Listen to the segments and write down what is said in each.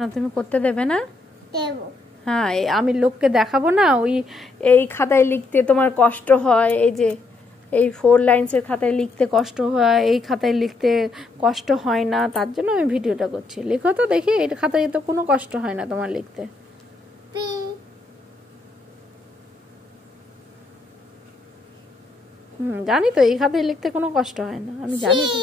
না তুমি করতে দেবে না? দেব। হ্যাঁ, আমি লোককে দেখাবো না ওই এই খাতায় লিখতে তোমার কষ্ট হয়, এই যে এই 4 লাইনসের খাতায় লিখতে কষ্ট হয়, এই খাতায় লিখতে কষ্ট হয় না, তার জন্য আমি ভিডিওটা করছি। লিখো তো দেখি, এই খাতায় তো কোনো কষ্ট হয় না তোমার লিখতে। জানি তো, এই খাতায় লিখতে কোনো কষ্ট হয় না, আমি জানি তো।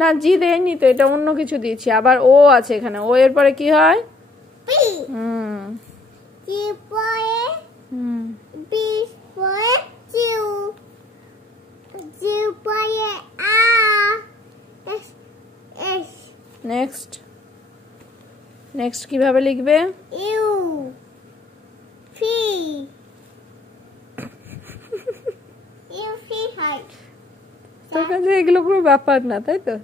না, জি দেয়নি তো, এটা অন্য কিছু দিয়েছি। আবার ও আছে এখানে, ও এর পরে কি হয়? নেক্সট নেক্সট কিভাবে লিখবে? ইউ ফি ইউ ফি হাই। তোর কাছে এগুলো কোনো ব্যাপার না, তাই তো?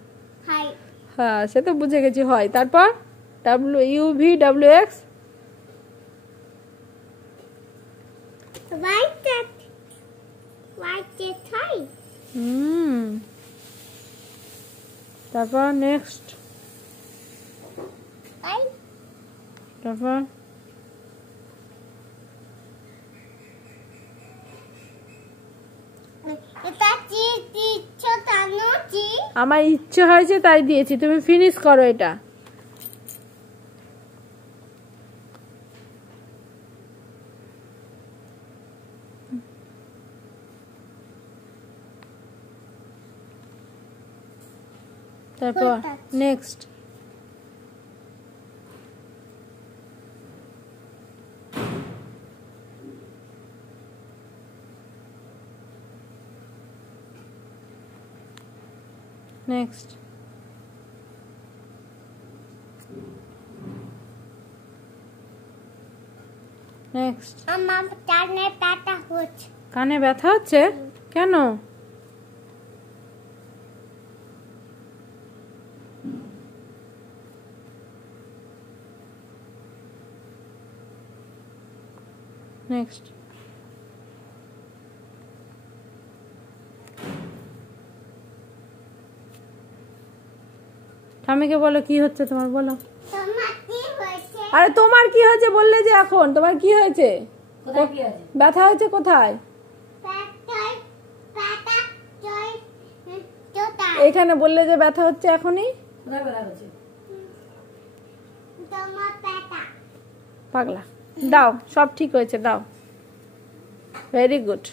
হাই। হ্যাঁ, সে তো বুঝে গেছি। হয় তারপর W U V W x. Write that. Write it high. তারপর নেক্সট। তারপর আমার ইচ্ছে হয়েছে তাই দিয়েছি, তুমি ফিনিশ করো এটা। তারপর নেক্সট। নেক্সট। নেক্সট। আমার কানে ব্যথা হচ্ছে। কানে ব্যথা হচ্ছে? কেন? নেক্সট। স্বামীকে বলো কি হচ্ছে তোমার, বলো। আরে তোমার কি হয়েছে বললে যে এখন, তোমার কি হয়েছে? ব্যথা হয়েছে কোথায়? এখানে বললে যে ব্যথা হচ্ছে এখনই। পাগলা, দাও, সব ঠিক হয়েছে, দাও। Very good.